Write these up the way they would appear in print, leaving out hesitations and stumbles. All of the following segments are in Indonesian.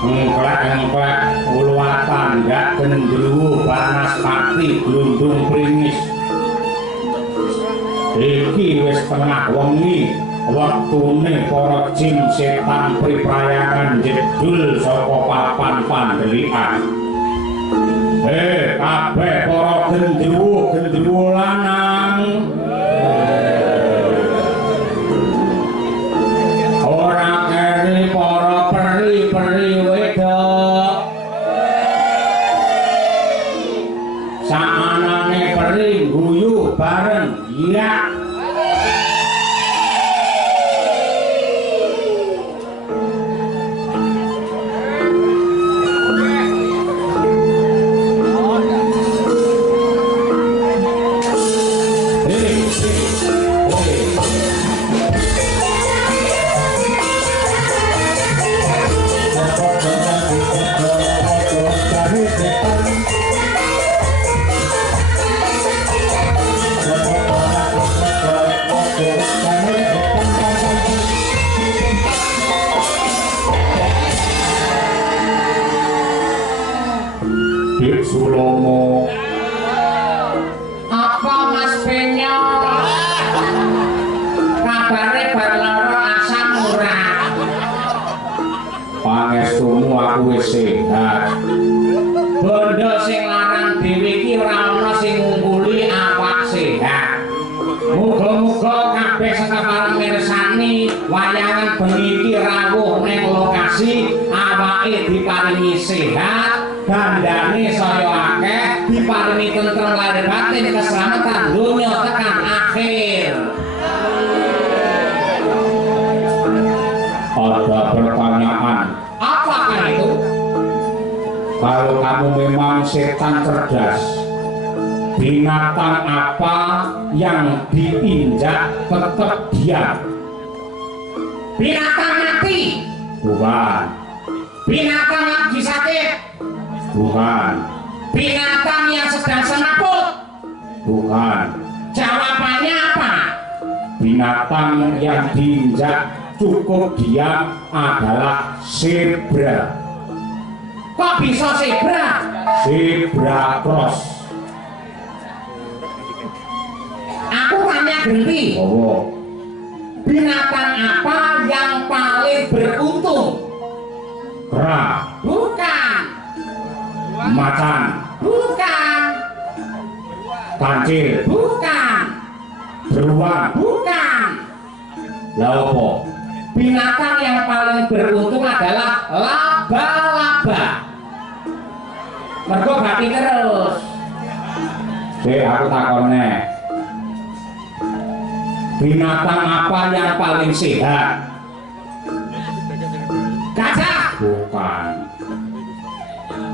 Engklek-engklek uluwatan gak gendruwo panas mati glundung pringis. Iki wis tengah wengi, wektune para jin setan priprayangan jedul saka papan pandelikan. Kabeh para gendruwo lanang. Ora kene para peri-peri wedok. Saanane peri guyu bareng, iya. Sulomo apa Mas Benyo kabare bar lara asam urat pangestumu aku wis sehat bondo sing larang dhewe iki ora ana sing ngungkuli awak sehat muga-muga kabeh sakapareng mirsani wayangan bengi iki rawuh ning lokasi awake diparingi sehat bandane saya akeh diparingi tentrem lahir batin keselamatan dunia tekan akhir. Ada pertanyaan. Apakah itu? Kalau kamu memang setan cerdas, binatang apa yang diinjak tetap diam? Binatang mati? Bukan. Binatang lagi sakit? Bukan. Binatang yang sedang semaput? Bukan. Jawabannya apa? Binatang yang diinjak cukup diam adalah zebra. Kok bisa zebra? Zebra cross. Aku tanya ganti. Oh. Binatang apa yang paling beruntung? Kera. Bukan. Macan. Bukan. Kancil. Bukan. Beruang. Bukan. Laopo. Binatang yang paling beruntung adalah laba-laba. Mergo gati terus. Aku takone. Binatang apa yang paling sehat? Gajah. Bukan.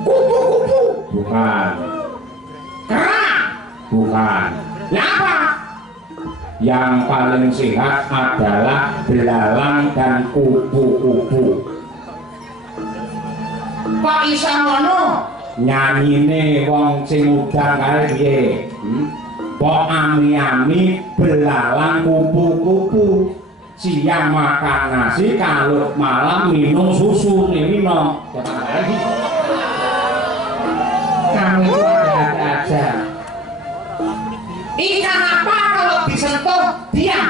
Kupu-kupu. Bukan. Kera. Bukan. Apa? Yang paling sehat adalah belalang dan kupu-kupu. Kok iso ngono? Nyanyine wong sing udan kae piye? Kok ami-ami belalang kupu-kupu. Siang makan nasi, kalau malam minum susu nih minum. Kamu itu ada-ada aja. Ikan apa kalau disentuh diam?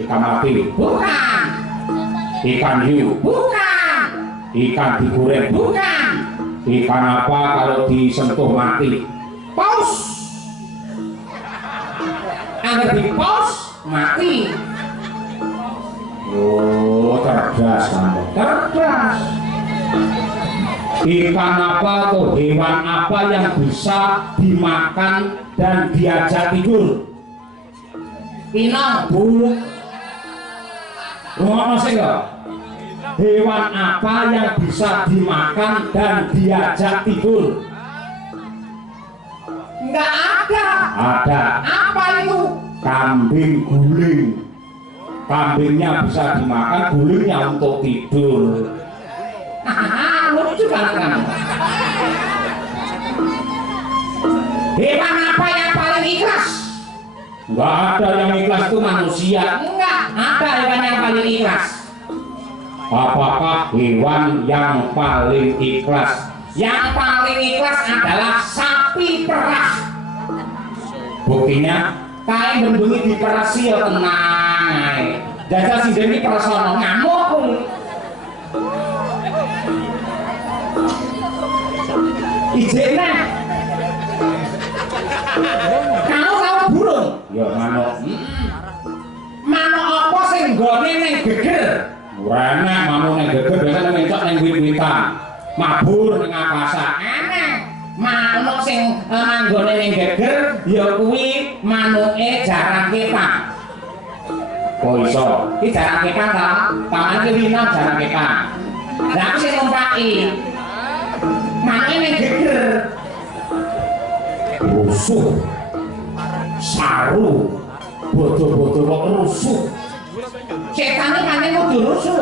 Ikan mati. Bukan. Ikan hiu. Bukan. Ikan digoreng. Bukan. Ikan apa kalau disentuh mati? Paus. Agar dipaus mati. Oh, cerdas kamu. Cerdas. Ikan apa atau hewan apa yang bisa dimakan dan diajak tidur? Pinang. Bu. Rumah masih enggak? Hewan apa yang bisa dimakan dan diajak tidur? Enggak ada. Ada. Apa itu? Kambing guling. Kambingnya bisa dimakan, gulingnya untuk tidur. Lucu banget kamu. Hewan apa yang paling ikhlas? Enggak ada yang ikhlas, itu manusia. Enggak ada hewan yang paling ikhlas. Apakah hewan yang paling ikhlas? Yang paling ikhlas adalah sapi perah. Buktinya kae benbengi diperasi ya tenang ae. Jajal sing dene persana ngamuk. Ijene. Kalau burung, ya manuk. Manuk apa sing nggone ning geger? Ora enak manuk ning geger biasane mencok ning wit-witan. Mabur ning akasan. Enak. Manuk sing manggone ning geger ya kuwi manuke jarang kepang. Kok iso? Iki jarang kepang ta? Pamane wina jarang kepang. Lah aku sing numpaki. Manuke ning geger. Rusuh. Saru. Bodo-bodo kok rusuh. Setane pancen kudu rusuh.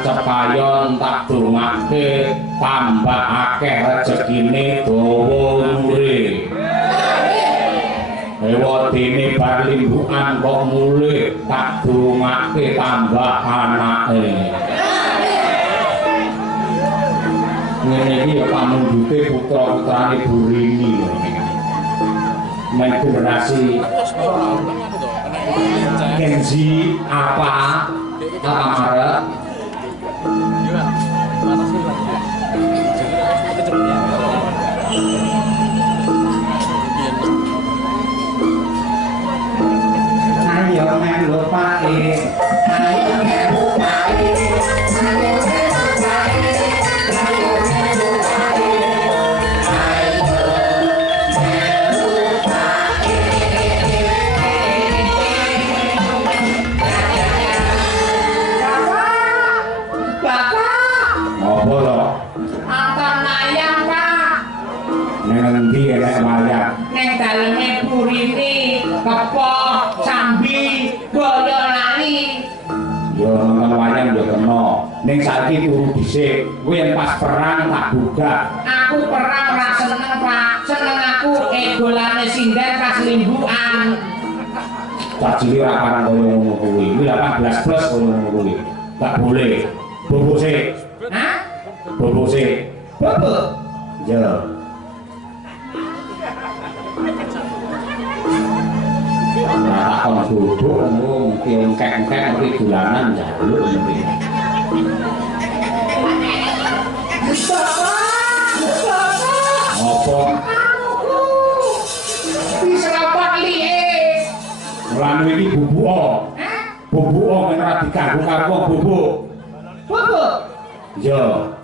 Cepayon tak dongake tambah akeh rezekine dawa umure. Ewadene bar limbukan kok mulih tak dongake tambah anake. Ngene iki ya pamundhute putra-putrane Burini. Men generasi Kenzi apa Maret ayo melu pake ayo melu pake ayo melu pake ayo melu pake ayo melu pake apa lho anton ayam Pak ning endi enek wayang ning daleme Burini kepo sambi boyolali yo nonton wayang yo kena ning saiki turu dhisik kuwi yen pas perang tak buka aku perang ora seneng Pak seneng aku egolane sinden pas limbukan tak cilik ora parang koyo ngono kuwi 18 plus koyo ngono kuwi gak boleh bobo sik hah bobo sik bobo yo nah, tak duduk, mungkin engkek-engkek, mungkin dulanan, jalur, mungkin. Apa? Bisa rapat liye. Melanu ini bubuk. Bubuk, menurut diganggu-ganggu bubuk. Bubuk? Iya.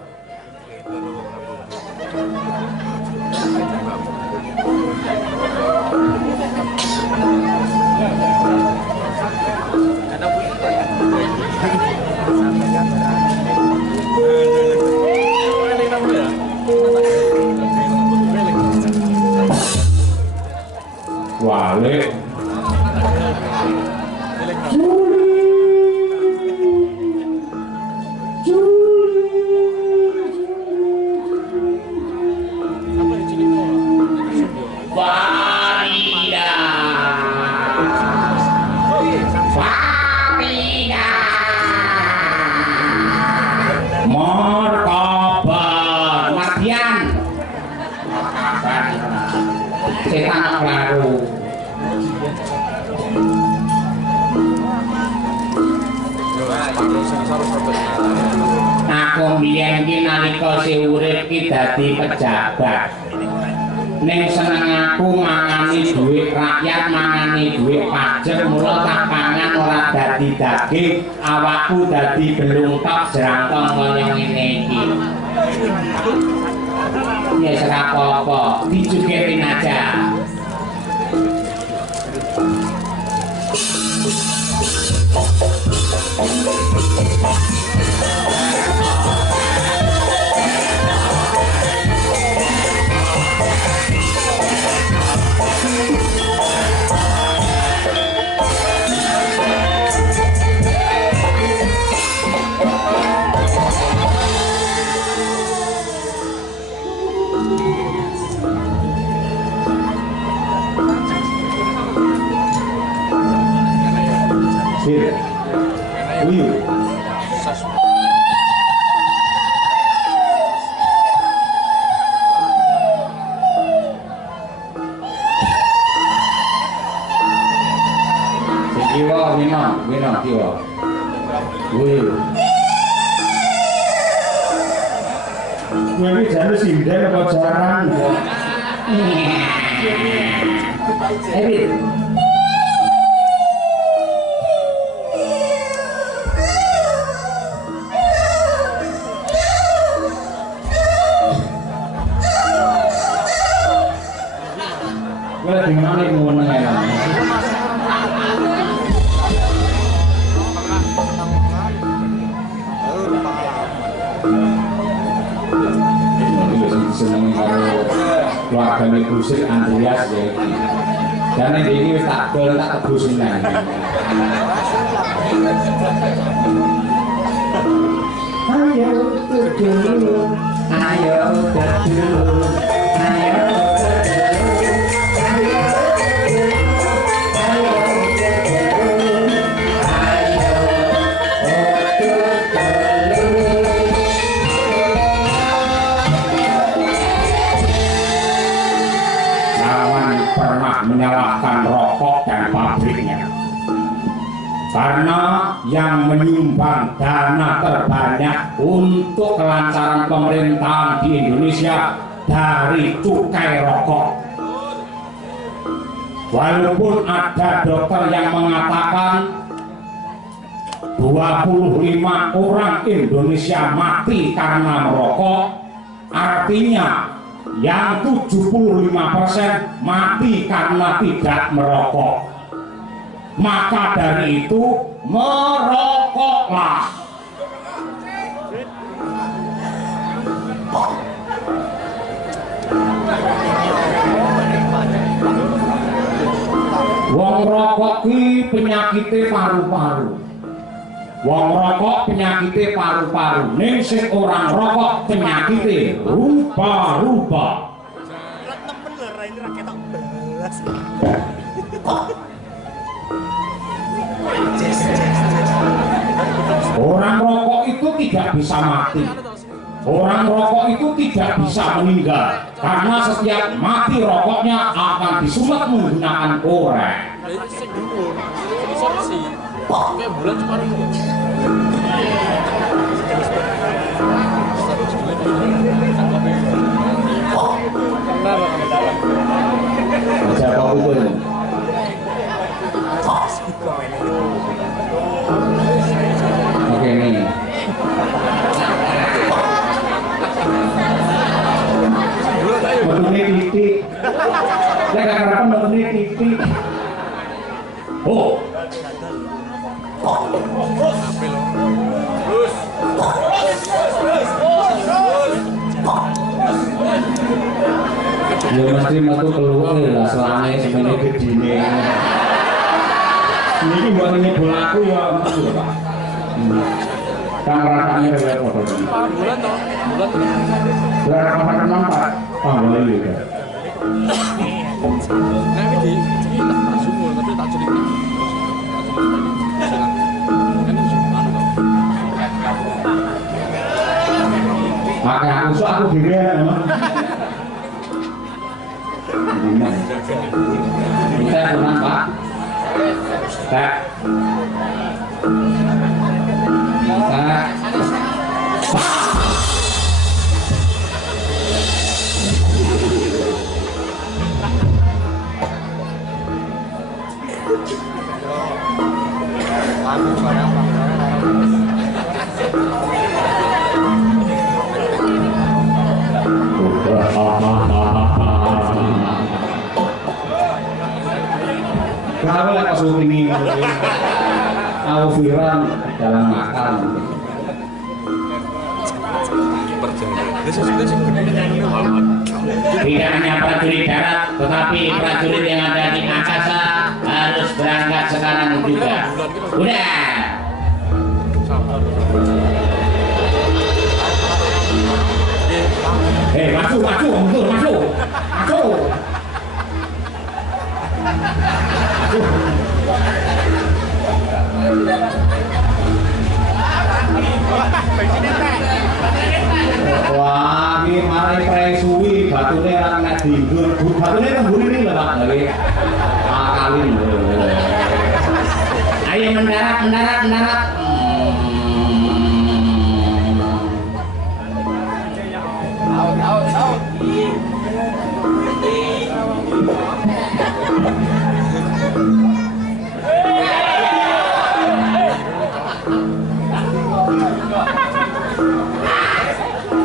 Wale Juli Aku mbiyen ki nalika si urip ki dadi pejabat. Ning seneng aku mangani duit rakyat, mangani duit pajak, mula tak pangan ora dadi daging, awakku dadi belung tok jerantong kaya ngene iki. Ya ora apa-apa, dijugetin aja. Uyu. Kiwa wina kiwa. Uyu. Kowe iki jane sinden apa jarang? Ebit. Kowe dimane ngono ae. Seneng karo keluargane Gusik Andreas ya iki. Jane iki wis tak dol tak tebus meneh. Ayo dulu, ayo dulu, ayo menyalahkan rokok dan pabriknya, karena yang menyumbang dana terbanyak untuk kelancaran pemerintahan di Indonesia dari cukai rokok. Walaupun ada dokter yang mengatakan 25 orang Indonesia mati karena merokok, artinya yang 75% mati karena tidak merokok. Maka dari itu merokoklah. Wong rokok ki penyakite paru-paru. Wong rokok penyakite paru-paru. Ning sing orang rokok penyakite rupa-rupa. Orang rokok itu tidak bisa mati. Orang rokok itu tidak bisa meninggal karena setiap mati rokoknya akan disunat menggunakan korek. Kayak bulan cuma Siapa pukul? Oke nih. Mengenai titik. Saya katakan mengenai titik. Oh. Ya mesti metu keluar lah selangnya sebenarnya gedine. Ini buat nyebol aku ya metu ya, Pak. Kang rasanya kayak foto. bulan toh, bulan. Berapa makan nampak? Ah, boleh ya. Nah ini di tak sumur tapi tak cerita. Pakai aku so aku diri ya. Kita kurang Pak. Tak. Kalau lah pas ini, aku viral dalam makan. Tidak hanya prajurit darat, tetapi prajurit yang ada di angkasa harus berangkat sekarang juga. Udah. Masuk, mundur, masuk. Wah, ini marai prei suwi, batunya orang kena digur. Batunya kan buri ini lah, Pak. Lagi akalin. Ayo mendarat.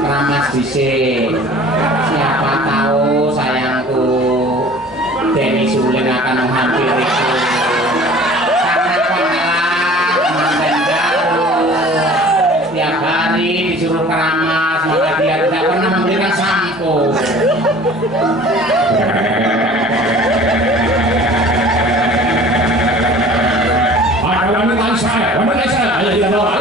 Keramas dhisik. Siapa tahu sayangku Deni Suling akan menghampiriku. Karena pengelang setiap hari disuruh keramas, maka dia tidak pernah memberikan sampo. Ada wanita saya, ayo dia bawa.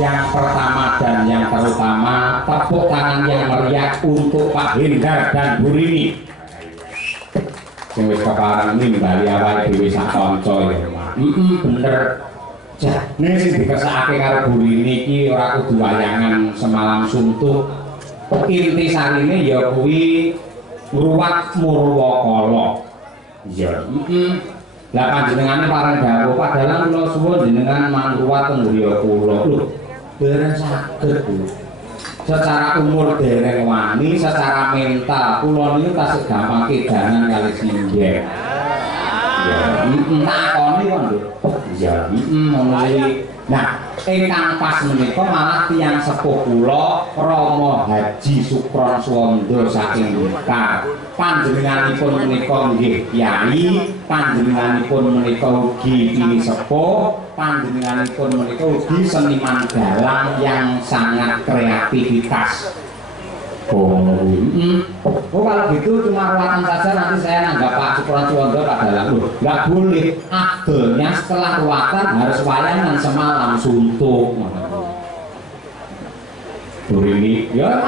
Yang pertama dan yang terutama, tepuk tangan yang meriah untuk Pak Hendar dan Bu Rini. Sing wis kepareng nimbali awake dhewe sak kanca ya. Bener. Jane sing dikersakake karo Bu Rini iki ora kudu wayangan semalam suntuk. Inti sarine ya kuwi ngruwat Murwakala. Iya. Lah panjenengane pareng dawuh padahal kula suwun jenengan mangruwat teng griya kula. Lho, dereng saged, Bu. Secara umur dereng wani, secara mental kula niku tasih gampang kedangan kali singgih. Ya, takoni kok, Lho. Ya, ngono iki. Nah, ingkang pas menika malah tiyang sepuh kula Rama Haji Sukron Swanda saking Blitar. Panjenenganipun menika nggih kyai, panjenenganipun menika ugi pini sepuh, panjenenganipun menika ugi seniman dalang yang sangat kreativitas. Oh, kalau gitu cuma ruatan saja, nanti saya nanggap Pak Sukron Swanda Pak Dalang. Nggak boleh, akhirnya setelah ruatan harus wayangan semalam suntuk. Ini ya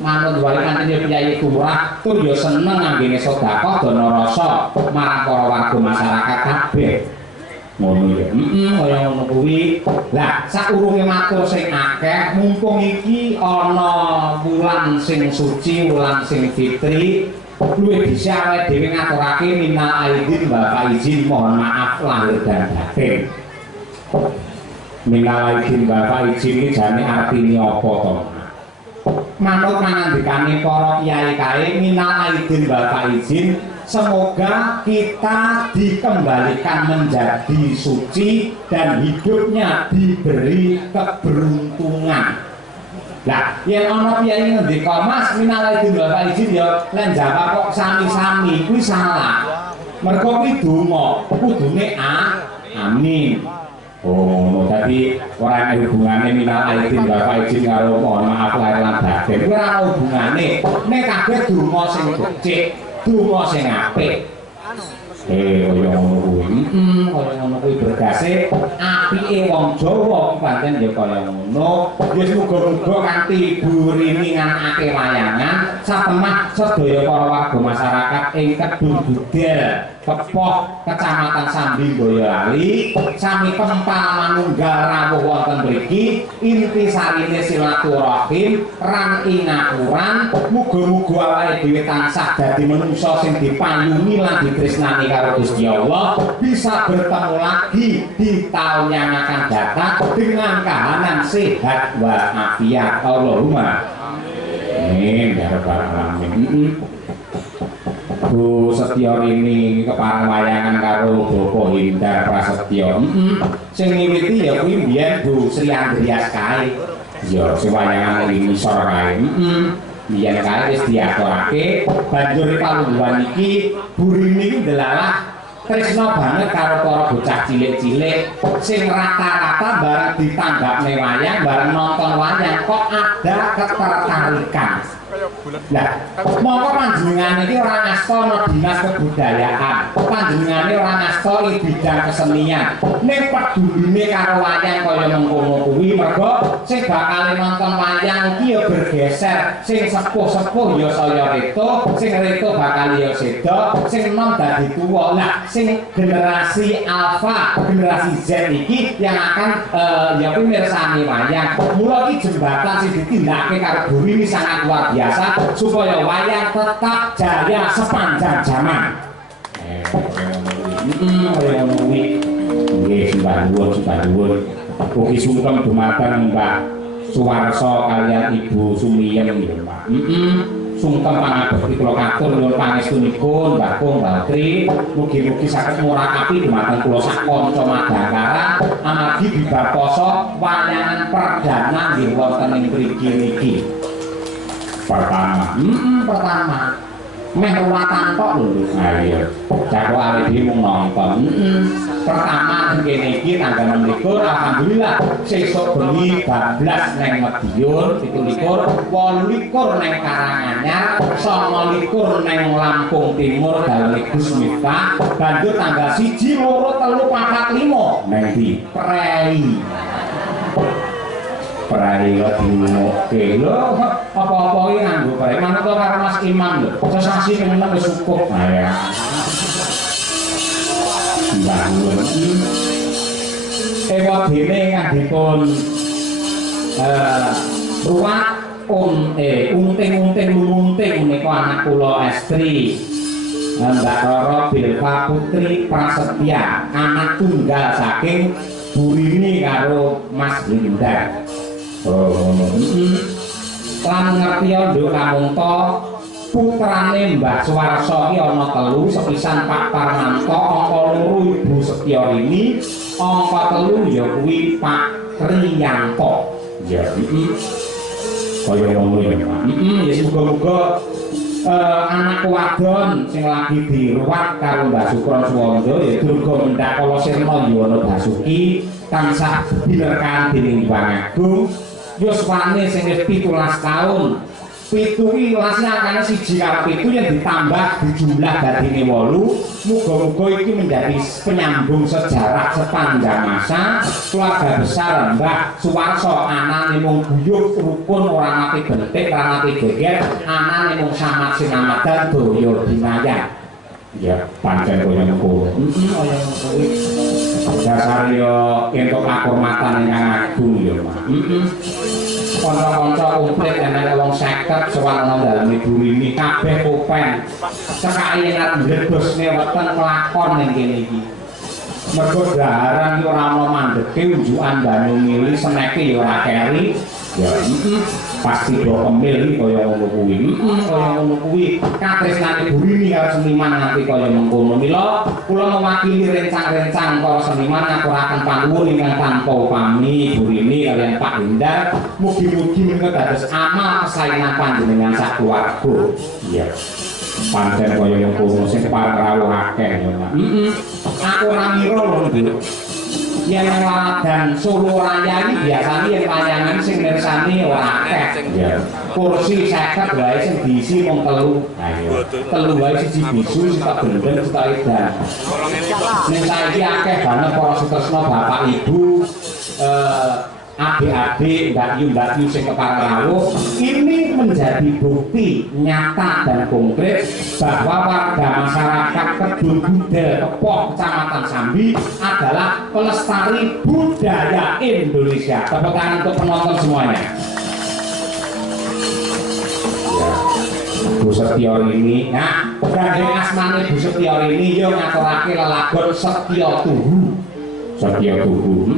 manut wae kanjeng Kyai Turah tur ya seneng anggene sedekah dana rasa marang para warga masyarakat kabeh. Ngono ya. Kaya ngono kuwi. Lah sakurunge matur sing akeh mumpung iki ana wulan sing suci, wulan sing fitri, luwih dhisik awake dhewe ngaturake minal aidin Bapak izin mohon maaf lahir dan batin. Minal aidin Bapak izin iki jane artine apa to? Manut pangandikane para kiai kae minal aidin Bapak izin semoga kita dikembalikan menjadi suci dan hidupnya diberi keberuntungan. Lah, yen ana piye ngendika Mas minalaidin Bapak izin ya lan jawab kok sami-sami kuwi salah. Mergo kuwi donga, kudune amin. Oh, dadi ora ana hubungane minalaidin Bapak izin karo mohon maaf lahir lan batin. Kuwi ora ana hubungane. Nek kabeh donga sing becik, donga sing apik. Kaya ngono kuwi. Kaya ngono kuwi bergase apike wong Jawa pancen ya kaya ngono. Ya muga-muga kanthi Bu Rini nganakake wayangan satemah sedaya para warga masyarakat ing Kedung Budel, Kepoh, Kecamatan Sambi Boyolali, sami kempal manunggal rawuh wonten mriki, inti sarine silaturahim ran ingapuran, muga-muga awake dhewe tansah dadi manungsa sing dipayungi lan ditresnani karo Gusti Allah, bisa bertemu lagi di tahun yang akan datang dengan kahanan sehat walafiat. Allahumma amin ya rabbal alamin. Bu Setyo ini kepareng wayangan karo Bapak Hendar Prasetyo. Sing miwiti ya kuwi mbiyen Bu Sri Andreas kae. Ya sing wayangan ing ngisor kae. Biyen kae wis diaturake, banjur palungguhan iki Bu Rini iki ndelalah tresna banget karo para bocah cilik-cilik sing rata-rata bareng ditanggapne wayang, bareng nonton wayang kok ada ketertarikan. Lah, mongko panjenengan iki ora ngasta dinas kebudayaan, panjenengane ora ngasta ing bidang kesenian. Ning peduline karo wayang kaya mengkono kuwi mergo sing bakal nonton wayang iki ya bergeser, sing sepuh-sepuh ya saya reto, sing reto bakal ya seda, sing enom dadi tuwa. Lah, sing generasi alfa, generasi Z iki yang akan ya kuwi mirsani wayang. Mula iki jembatan sing ditindakake karo Bu Rini sangat luar biasa supaya wayang tetap jaya sepanjang zaman. Nggih, sembah nuwun. Ugi sungkem dumateng Mbak Suwarso kalian Ibu Sumiyem nggih, Pak. Sungkem pangabekti kula katur nyuwun pangestunipun Mbak Kong Baltri, mugi-mugi saged murakapi dumateng kula sak kanca Madangkara amargi bibaposo wayangan perdana nggih wonten ing mriki niki. Pertama meh ruwatan tok lho. Ha iya. Cakok awake dhewe mung nonton. Pertama kene iki tanggal 26 alhamdulillah sesuk bengi 12 neng Madiun, 17, 28 neng Karanganyar, 29 neng Lampung Timur dalem Gus Miftah, banjur tanggal 1, 2, 3, 4, 5 neng di Prei. prai kok diumukke. Lho, apa-apa iki nganggo prai. Manut karo Mas Imam lho. Sesasi meneng wis cukup. Nah ya. Bangun. Ewa dene ingkang dipun ruwat unting-unting lumunting menika anak kula estri Mbak Roro Bilva Putri Prasetya, anak tunggal saking Burini karo Mas Linda. Lan ngerti nduk kamunta putrane Mbak Suwarso iki ana 3, sepisan Pak Parmanto, angka 2 Ibu Setyarini, angka 3 ya kuwi Pak Riyanto. Ya kaya ngono ya. Ya muga-muga anak wadon sing lagi diruwat karo Mbak Sukron Suwondo ya Durga Mendak Kala Sirna Yuwana Basuki tansah diberkahi dening Hyang Agung. Yuswane sing wis 17 taun. 7 iki lasnya angkane 1 karo 7 yang ditambah dijumlah dadine 8. Muga-muga iki menjadi penyambung sejarah sepanjang masa keluarga besar Mbak Suwarso. Anane mung guyub rukun ora nate bentik, ora nate geger, anane mung samat sinamadan daya dinayah. Ya pancen kaya ngono. Kaya ngono. Dasar yo entuk kakurmatan ingkang agung ya, Mas. Kanca-kanca umprit enek wong 50 sowan nang dalem Burini kabeh kopen. Cekayenat ndebosne weten kelakon ning kene iki. Mergo daharan ora ana mandeke unjukan banyu mili seneke ya ora keri. Ya pasti do kemil iki kaya ngono kuwi. Kaya ngono kuwi katresnane Burini karo seniman nganti kaya mengkono. Mila kula mewakili rencang-rencang para seniman ngaturaken panuwun ingkang tanpa upami Burini kaliyan Pak Hindar. Mugi-mugi menika dados amal kesaenan panjenengan sak keluarga. Iya. Pancen kaya mengkono sing parawuh akeh ya. Aku ora ngira lho, Nduk. Yang dan Solo Raya ini biasanya yang layangan sing mirsani ora akeh. Kursi 50 wae sing diisi mung 3. Ayo. 3 wae siji bisu, sita gendeng, sita edan. Ning saiki akeh banget para sutresna Bapak Ibu adik-adik, mbak yu sing kepareng ini menjadi bukti nyata dan konkret bahwa warga masyarakat Kedung Gudel Kepoh Kecamatan Sambi adalah pelestari budaya Indonesia. Tepuk tangan untuk penonton semuanya. Ya, Bu Setyarini, nah gandeng asmane Bu Setyarini yo ngaturake lelagon Setya Tuhu. Setya Tuhu.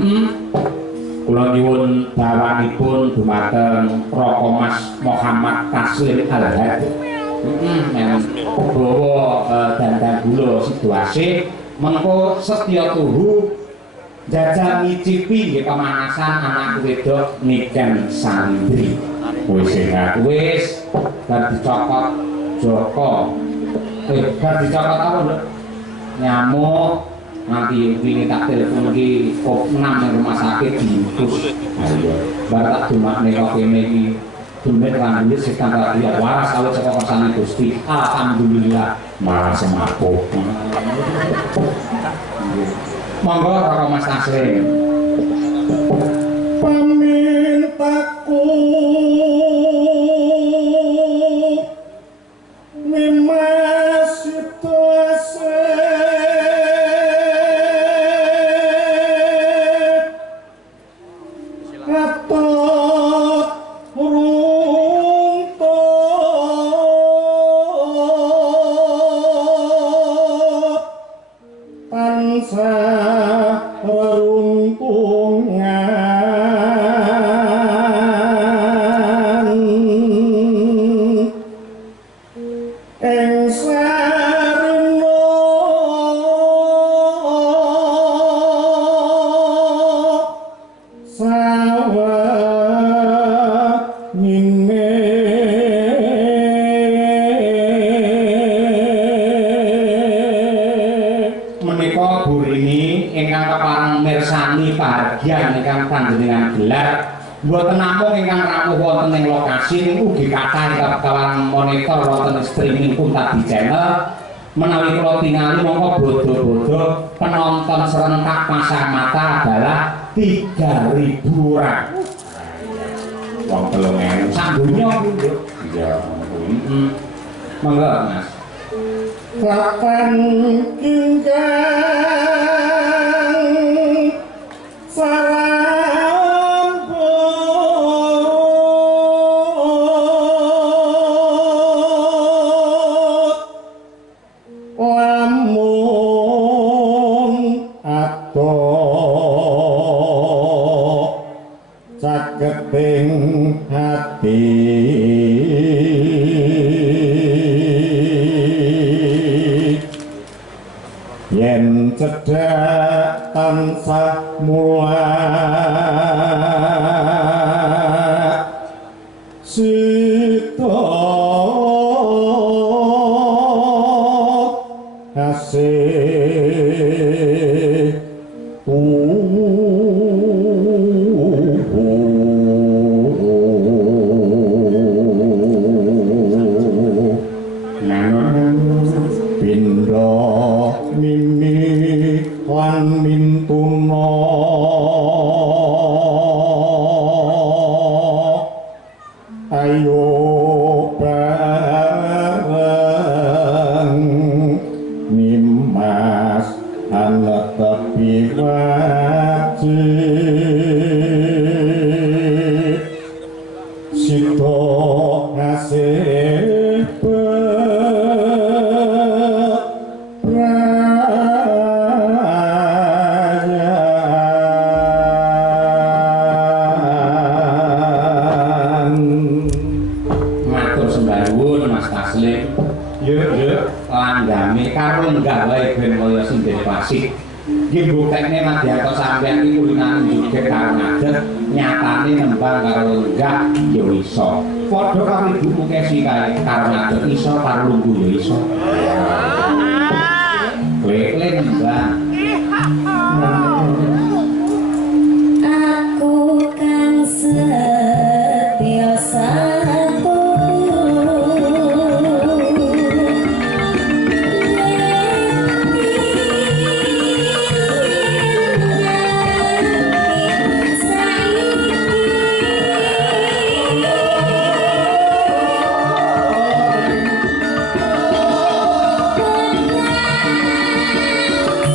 Kula nyuwun dawanipun dumateng Roko Mas Muhammad Taslim Al-Hadi. Bawa dandan gula situasi mengko Setya Tuhu jajal ngicipi nggih pemanasan anak wedok Niken Sandri. Wis sehat wis bar dicokot Joko. Bar dicokot apa, Nduk? Nyamuk. Nanti ini tak telepon lagi kok 6 yang rumah sakit diutus. Ayo, baru tak cuma nengok ini tumbet lanjut sekitar tadi waras kalau sekolah sana Gusti. Alhamdulillah malah semapuk. Monggo Roro Mas Taslim. Pamintaku mimas situasi monitor wonten streaming pun tadi channel menawi kula tingali mongko bodo-bodo penonton serentak pasang mata adalah 3.000 orang. wong 3.000 sak donya kuwi. Iya, monggo Mas. Kapan ingkang sarambut lamun ato caketing hati yen cedhak tansah mulat sita kasih pindha mimi lan mintuna ayo bareng nimas ana tepi wajib sito ngasih langgame karo nggawe ben kaya sindel pasik. Nggih buktekne madyato sampeyan iki kulinan njuke karo ngadet, nyatane nembang karo enggak ya iso. Padha karo ibumu kesi kae karo ngadet iso karo lungguh ya iso. Lek nembang. Aku kan setia satu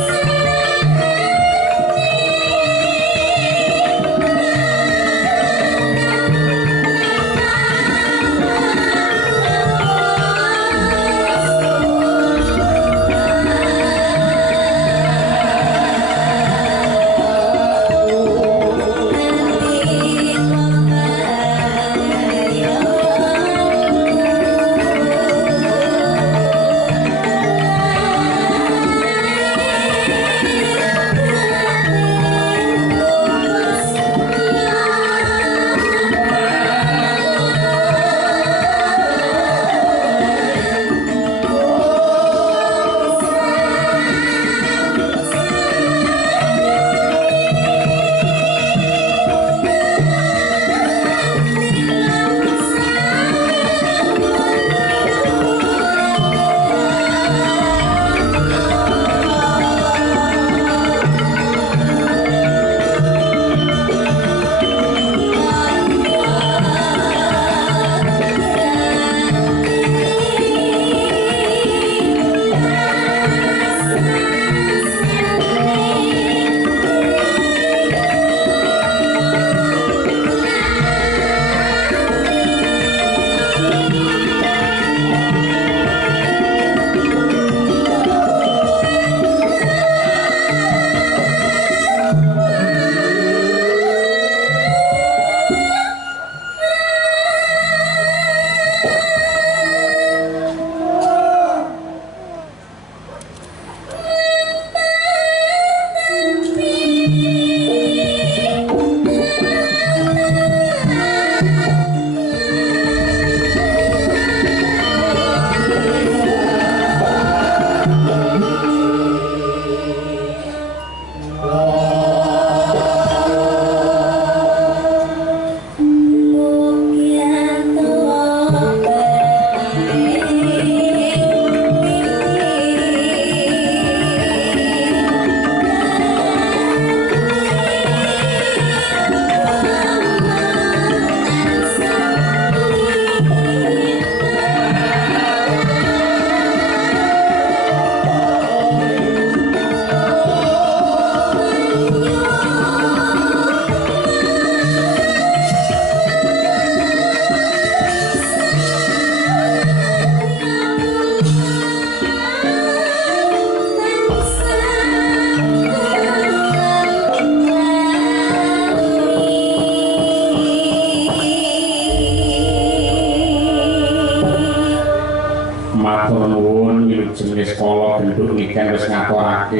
Thank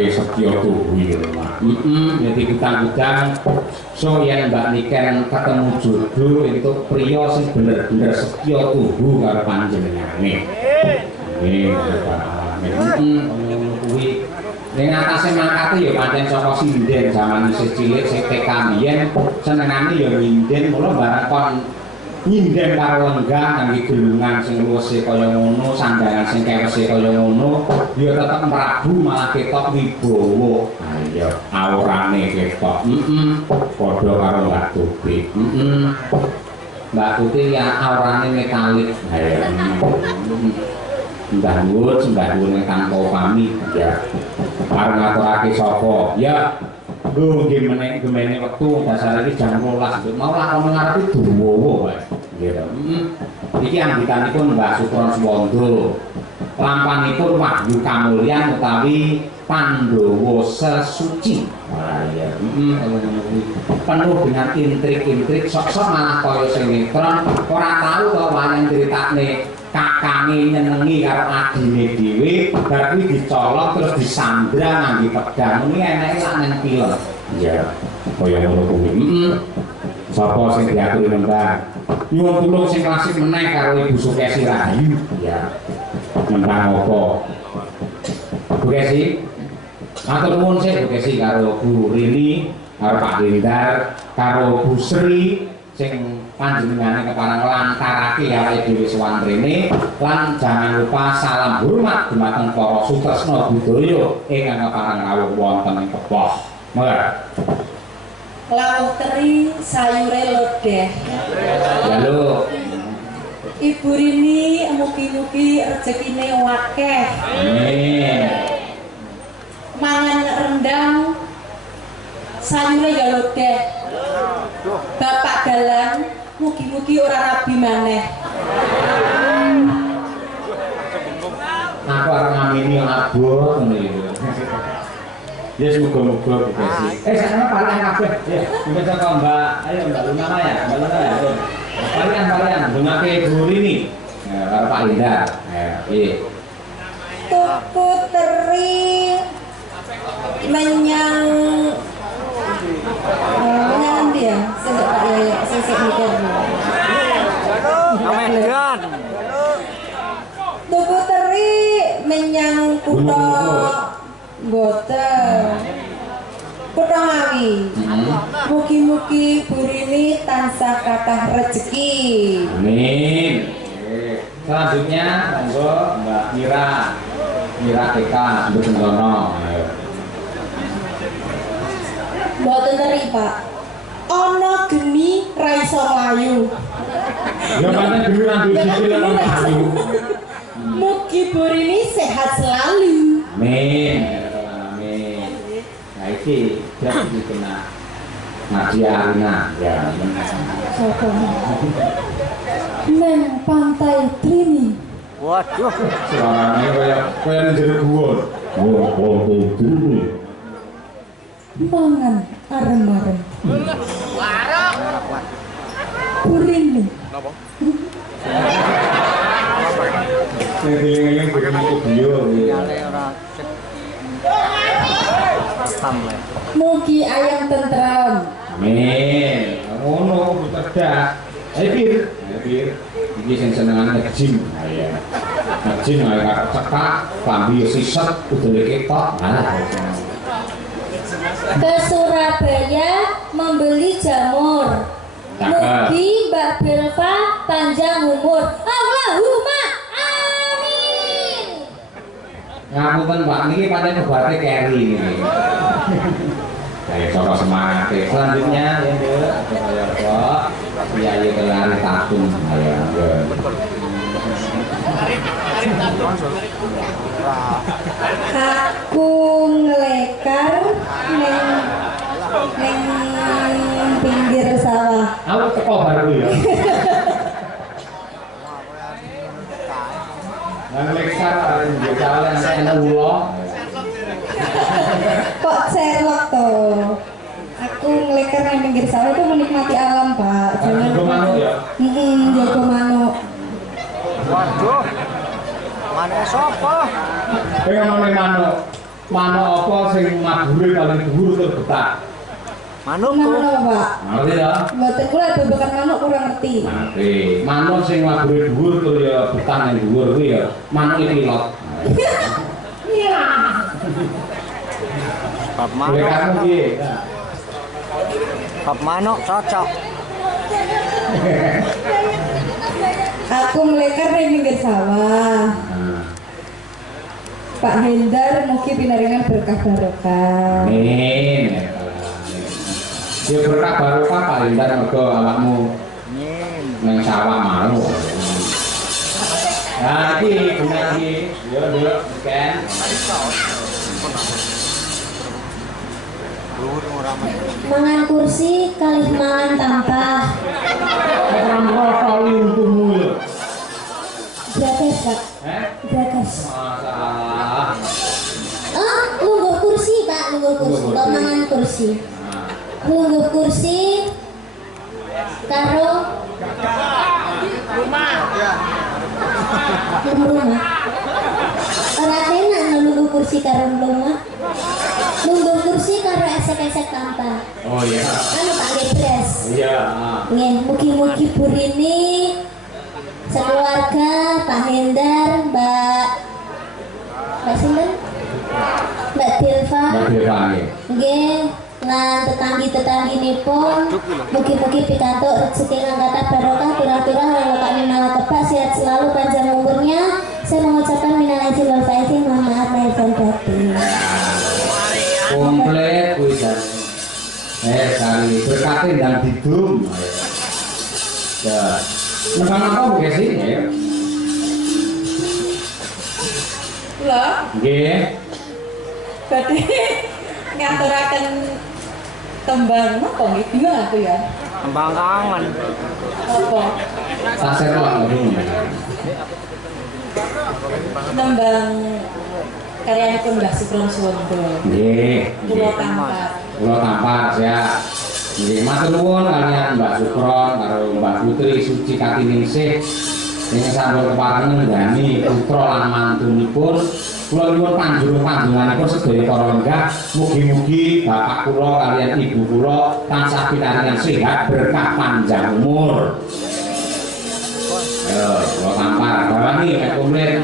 gawe setya tuwi lho Mak. Jadi gudang-gudang so yen Mbak Niken ketemu jodoh itu priya sing bener-bener setya tuhu karo panjenengane. Nggih, kuwi ning atase mangkate ya pancen saka sinden jaman isih cilik sing TK biyen senengane ya nyinden mula barang kon nyinden karo lenggah ngangge gelungan sing luwese kaya ngono, sandangan sing kewese kaya ngono, ya tetep mrabu malah ketok wibawa. Ha iya, aurane ketok. Padha karo Mbak Tuti. Mbak Tuti ya aurane metalik. Ha iya. Mbah Nuwun, Mbah Nuwun ingkang pami ya. Arep ngaturake sapa? Ya. Nggih meneh gemene wektu dasar iki jam 12 mau lakon ngarepe dawa wae. Nggih. Iki anggitanipun Mbah Sukron Suwondo. Lampanipun Wahyu Kamulyan utawi Pandhawa Sesuci. Wah ya. Penuh dengan intrik-intrik sok-sok malah kaya sinetron ora tahu to wayang critakne kakange nyenengi karo adine dhewe bar kuwi dicolok terus disandra ngangge pedang ini enake lak nang film iya kaya ngono kuwi sapa sing diaturi nembang nyuwun tulung sing klasik meneh karo Ibu Sukesi Rahayu iya nembang apa Bu Kesi matur nuwun sih Bu Kesi karo Bu Rini karo Pak Hendar karo Bu Sri sing panjenengane kepareng lantarake awake dhewe sowan rene lan jangan lupa salam hormat dumateng para sutresna budaya ingkang kepareng rawuh wonten ing Kepoh. Monggo. Lawuh teri sayure lodeh. Ya lho. Ibu Rini mugi-mugi rezekine akeh. Amin. Mangan rendang sayure ya lodeh. Bapak dalang mugi-mugi ora rabi maneh. Aku arep ngamini abot ngene iki. Ya semoga-moga Bu Kesi. Sana paling kabeh. Ya, kita coba Mbak. Ayo Mbak Luna ya, Mbak Luna ya. Kalian dongake Bu Rini. Ya, karo Pak Hendar. Ya, iya. Tuku teri menyang nanti ya, sesek Pak Yaya, sesek mikir. Amedan. Tuku teri menyang kutha Boten. Kutha Ngawi. Mugi-mugi Bu Rini tansah kathah rezeki. Amin. Selanjutnya monggo Mbak Mira. Mira TK Besentono. Boten teri, Pak. Ana geni ra iso mlayu. Ya pancen dhewe nang sikil lan mlayu. Mugi Bu Rini sehat selalu. Amin. Amin. Nah iki jadi kena Nadia Arina ya. Sopo? Neng Pantai Trini. Waduh. Suarane kaya njero gua. Oh, Pantai Trini. Mangan arem-arem. Bu Rini. Napa? Sing dieling-eling begitu beliau. Mugi ayam tentrem. Amin. Ngono cerdas. Ayo Bir. Iki sing senengan ngejim. Ya. Ngejim ae karo cekak, klambi siset, udele ketok. Nah. Ke Surabaya membeli jamur. Mugi Mbak Belva panjang umur. Allahumma amin. Ngapunten Pak niki pancen obate keri niki. Kayak cara semangat. Selanjutnya ya Nduk, kaya kok Kiai Kelari Tatung. Ayo. Aku ngelekar neng pinggir sawah. Aku teko baru ya. Nang lekar arep jalan ana ulo. Kok Sherlock toh? Aku ngelekar neng pinggir sawah itu menikmati alam, Pak. Jangan Jago manuk ya. Jago manuk. Waduh. Mana sapa? Kowe ngomongin manuk. manuk apa sing madure paling dhuwur tur betah? Manuk Manuk apa, Pak? Ngerti ya? Mboten kula babagan manuk kurang ngerti. Ngerti. Manuk sing madure dhuwur tur ya betah nang dhuwur kuwi ya manuk pilot. Iya. Bab Boleh kamu piye? Bab manuk cocok. Aku melekar di pinggir sawah. Pak Hendar mugi pinaringan berkah barokah. Amin. Ya berkah barokah Pak Hendar mergo awakmu nang sawah mau. Nah, iki guna iki. Yo, kan. Mangan kursi kalih mangan tampah. Orang rokok untukmu ya. Gratis, Pak. Gratis. Masalah. Oh, lungguh kursi, Pak. Lungguh kursi. Kalau mangan kursi. Lungguh kursi. Karo rumah. Ora enak nunggu kursi karo rumah. Nunggu kursi karo esek-esek tampah. Oh iya. Anu Pak Gebres. Iya. Nggih, mugi-mugi Burini sekeluarga Pak Hendar, Mbak sinten? Mbak Dilva. Mbak Dilva nggih. Nggih, lan tetanggi-tetangginipun mugi-mugi pikantuk rezeki kang kathah barokah turah-turah lan minal kebak sehat selalu panjang umurnya. Saya mengucapkan minal aidin wal faizin, mohon maaf lahir dan batin. Komplit kuwi jan. Kali berkate ndang didum. Ya. Nembang apa Bu Gesi? Ya. Lho, Nggih. badhe ngaturaken tembang napa nggih bingung aku ya. Tembang kangen. Apa? Sasero nggih. Tembang karyanipun Mbah Sukron Suwondo. Nggih. Pulau Tampar. Pulau Tampar ya. Nggih, matur nuwun kalian Mbak Sukron karo Mbak Putri Suci Katiningsih ing sampun keparengan nggani putra lan mantunipun. Kula nyuwun panjenenganipun sedaya para lenggah mugi-mugi bapak kula kalian ibu kula tansah pinaringan sehat berkah panjang umur. Ayo, Pulau Tampar, bawangi mek komplit.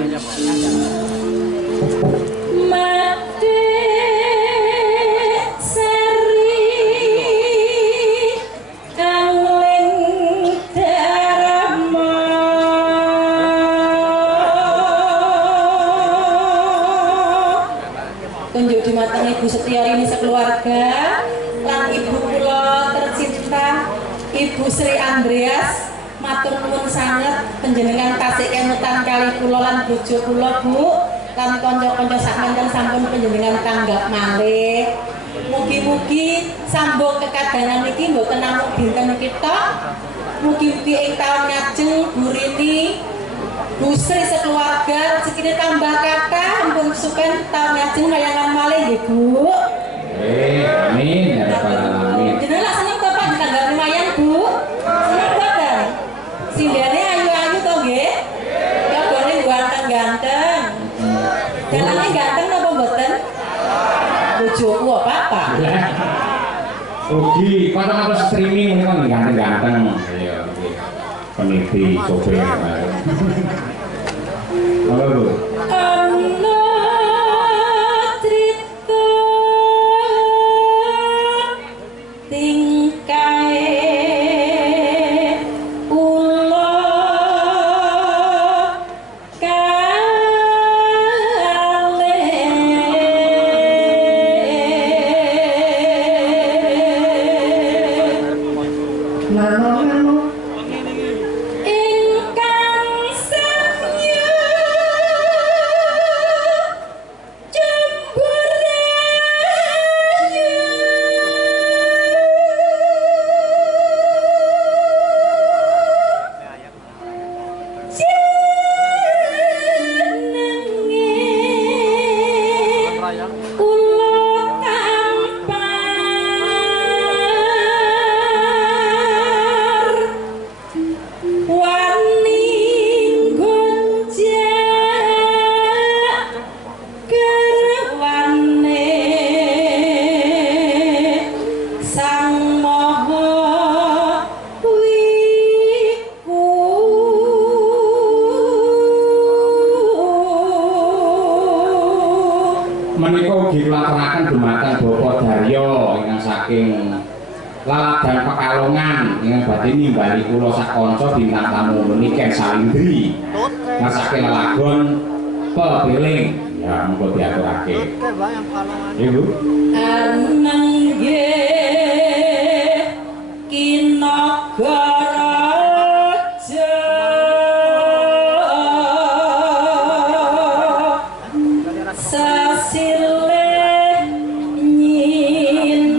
Tunjuk di matang Ibu Setiarini sekeluarga lan ibu kula tercinta Ibu Sri Andreas, matur nuwun sanget panjenengan tasih kemutan kali kula lan bojo kula Bu lan kanca-kanca sakmanten sampun panjenengan tanggap malih. Mugi-mugi sambung kekadangan iki mboten namung dinten kita. Mugi-mugi ing taun ngajeng Burini Bu Sri sekeluarga rezekine tambah kathah ampun suken taun ngajeng mayangan malih nggih Bu. Amin ya rabbal alamin. Jenengan lak seneng to Pak ditanggal lumayan Bu? Seneng banget. Sindane ayu-ayu to nggih? Ya boleh ganteng-ganteng. Dalane ganteng napa mboten? Bojoku apa? Rugi, kata-kata streaming ini kan ganteng-ganteng. Iya, nggih. Peniti sopir. Halo Bu. Ana trita tingkae kula ingkang samya Kula Sang Maha Wiku menika ugi kulaturaken dumateng Bapak Daryo ingkang saking Laladan Pekalongan ingkang badhe nimbali kula sakanca bintang tamu menika Salindri ngasake lelagon pepiling ya monggo diaturake ibu anang nggih kinagaraja sasilih nyinaga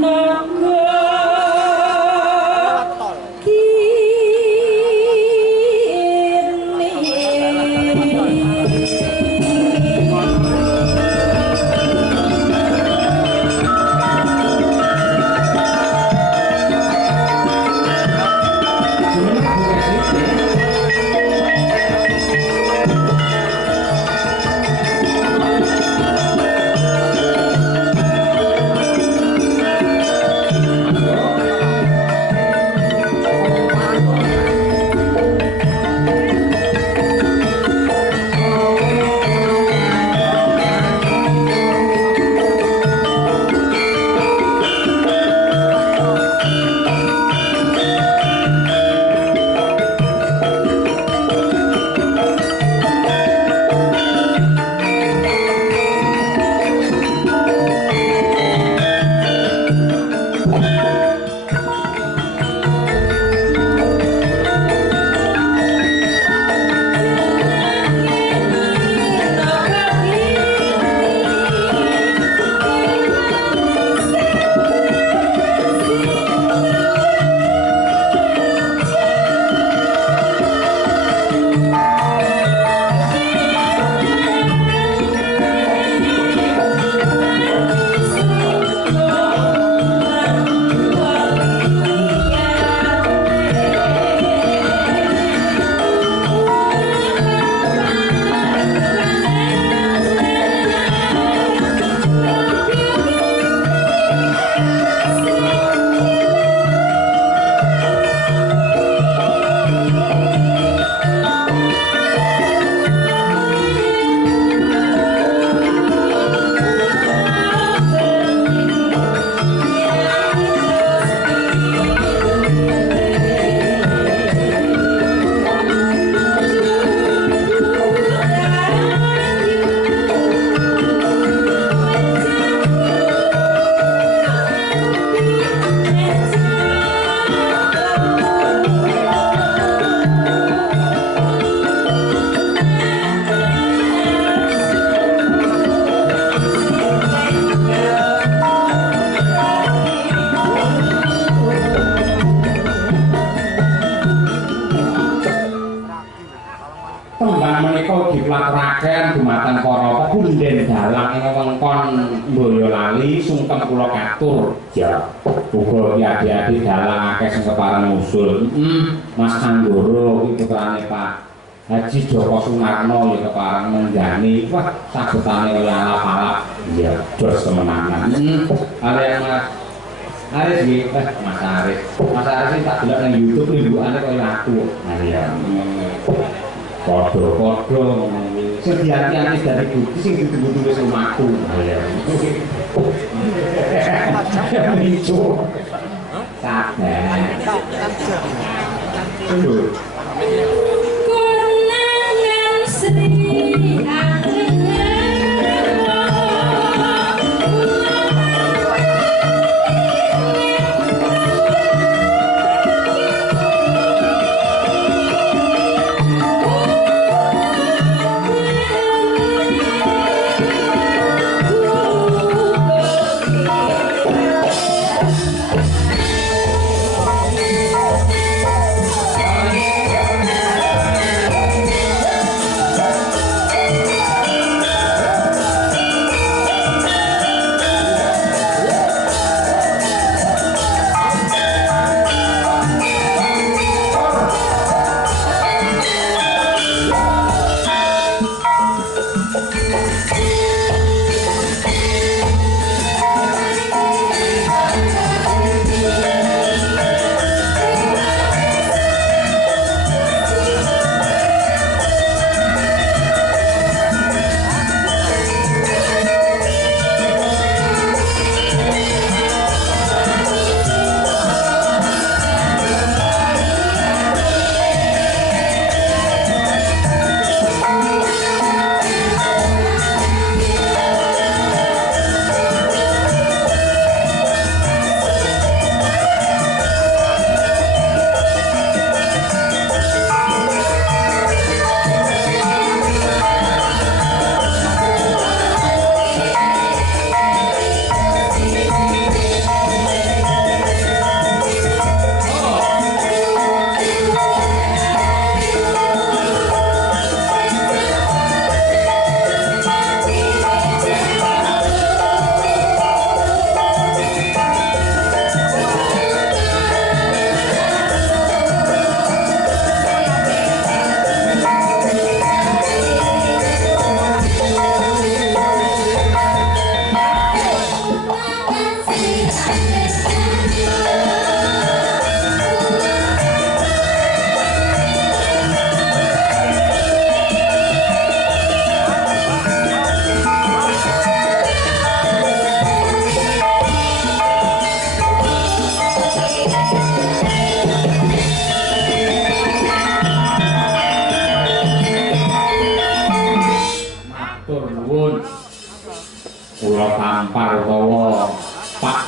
dilaturaken dumateng para punden dalang ing wewengkon Boyolali sungkem kula katur ya uga adik-adik dalang akeh sing kepareng usul Mas Anggoro iki putrane Pak Haji Joko Sunarno ya kepareng menjani wah sagutane kaya alap-alap ya dos kemenangan kalian Mas Aris nggih Mas Aris iki tak delok nang YouTube ibuane kaya aku nah ya podo-podo sediati-ati dari bukti sing ditunggu-tunggu rumahku ya lucu sabar konangan Sri Anggrek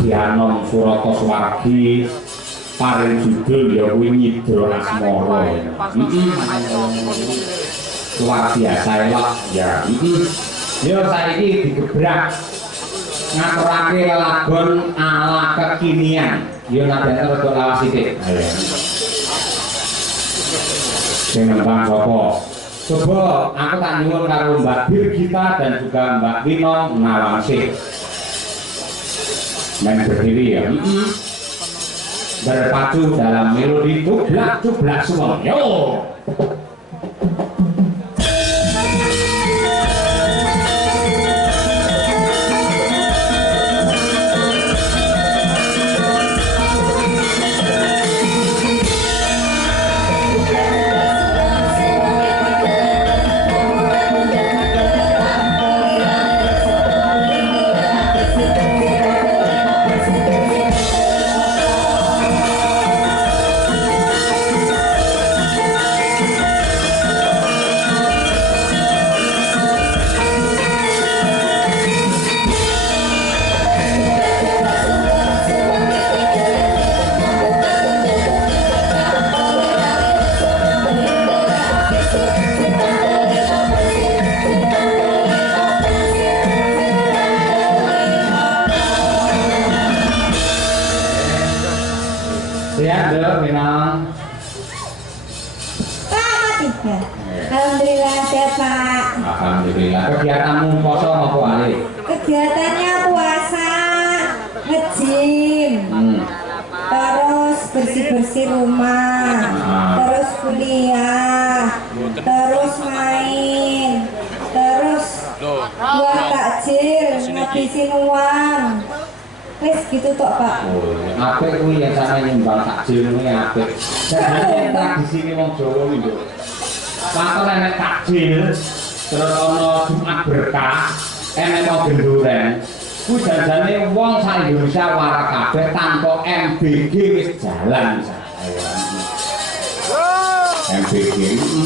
Dianom Surata Swargi paring judul ya kuwi Nyidra Asmara. Luar biasa elok ya. Ya saiki digebrak ngaturake lelagon ala kekinian. Ya nadyan rada lawas sithik. Sing nembang sapa? Coba aku tak nyuwun karo Mbak Birgita dan juga Mbak Wino Nawangsi. Main berdiri ya. Berpacu dalam melodi cublak-cublak semua. Yo. Alhamdulillah sehat Pak. Alhamdulillah. Kegiatanmu poso apa wae? Kegiatannya puasa, nge-gym, terus bersih-bersih rumah, terus kuliah, terus main, terus buat takjil, ngabisin uang. Wes gitu tok Pak. Apik kuwi yang sampe nyumbang takjil kuwi apik. Jadi tradisi ini wong Jawa iki lho. Faktor enek takjil, terus ana Jumat berkah, enek mau genduren. Kuwi janjane wong sak Indonesia warak kabeh tanpa MBG wis jalan. MBG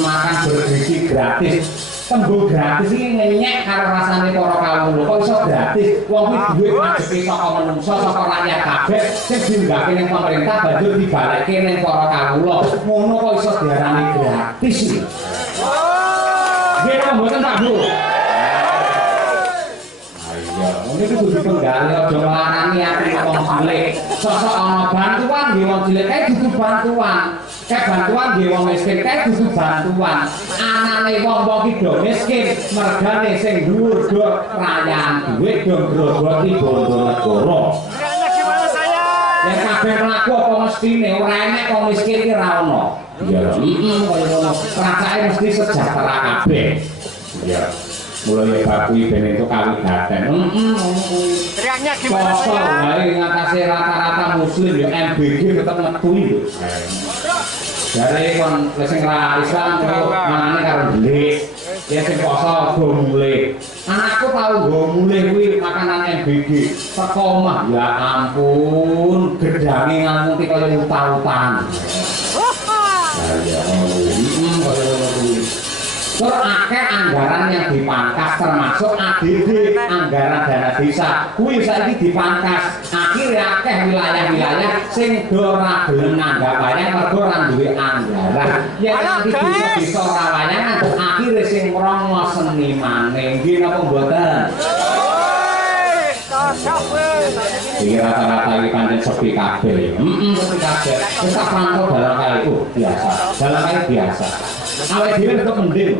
makan bergizi gratis. Tembung gratis iki ngenyek karo rasane para kawula. Kok iso gratis? Wong kuwi dhuwit ngadepi saka menungsa, saka rakyat kabeh sing diunggahke ning pemerintah banjur dibalekke ning para kawula. Ngono kok iso diarani gratis iki? Nggih, mboten Pak Bu. Ayo, ini kudu penggali aja nglarani ati wong cilik. Sosok ana bantuan nggih wong cilik kae kudu bantuan. Kayak bantuan nggih wong miskin kae kudu bantuan. Anane wong-wong iki do miskin, mergane sing dhuwur do rayan dhuwit do grogoti bondo negara. Gimana saya? Ya kabeh mlaku apa mestine ora enek wong miskin iki ra ono. Ya, kaya ngono. Rasane mesti sejahtera kabeh. Ya. Mulai bakui ben entuk kawigaten. Teriaknya gimana Poso saya? wae ngatasi rata-rata muslim ya MBG tetep metu lho. Dari kon sing ra Islam mangane karo ndelik. Ya sing poso go mulih. Anakku tau go mulih kuwi makanan MBG. Teko omah ya ampun, gedange nganti kaya utang-utang. Ya Terus akeh anggaran yang dipangkas termasuk ADD, anggaran dana desa. Kuwi saiki dipangkas. Akhire akeh wilayah-wilayah sing do ora gelem nanggap wayangan mergo ora duwe anggaran. Yen nanti bisa ora wayangan, akhire sing ngrongos senimane. Nggih napa mboten? Iki rata-rata iki pancen sepi kabeh. Sepi kabeh. Wis tak pantau dalam kali itu biasa. Dalam kali biasa. Awake dhewe tetep mending.